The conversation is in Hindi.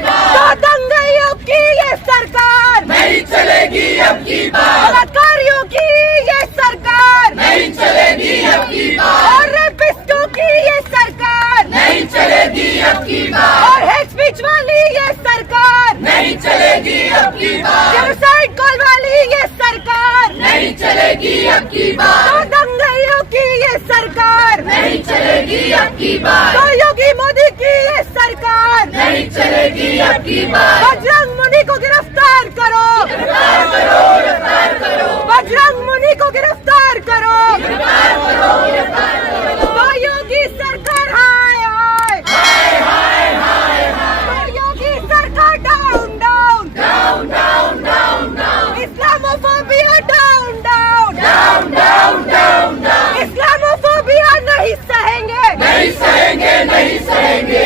तो दंगइयों की ये सरकार नहीं चलेगी अब की बार, बलात्कारियों की ये सरकार नहीं चलेगी अब की बार, और रेपिस्टों की ये सरकार नहीं चलेगी अब की बार, और हेट स्पीच वाली ये सरकार नहीं चलेगी अब की बार, जेनोसाइड कॉल वाली ये सरकार नहीं चलेगी अब की बार, तो दंगइयों की ये सरकार नहीं चलेगी अब की बार, तो योगी मोदी की ये सरकार नहीं चलेगी अब की बार, बजरंग मुनि को गिरफ्तार करो, गिरफ्तार करो, गिरफ्तार करो, बजरंग मुनि को गिरफ्तार करो, गिरफ्तार करो, गिरफ्तार करो, तो योगी सरकार हाय हाय हाय हाय हाय, तो योगी सरकार down down down down down down, Islamophobia down down down down down down, Islamophobia नहीं सहेंगे, नहीं सहेंगे, नहीं सहेंगे,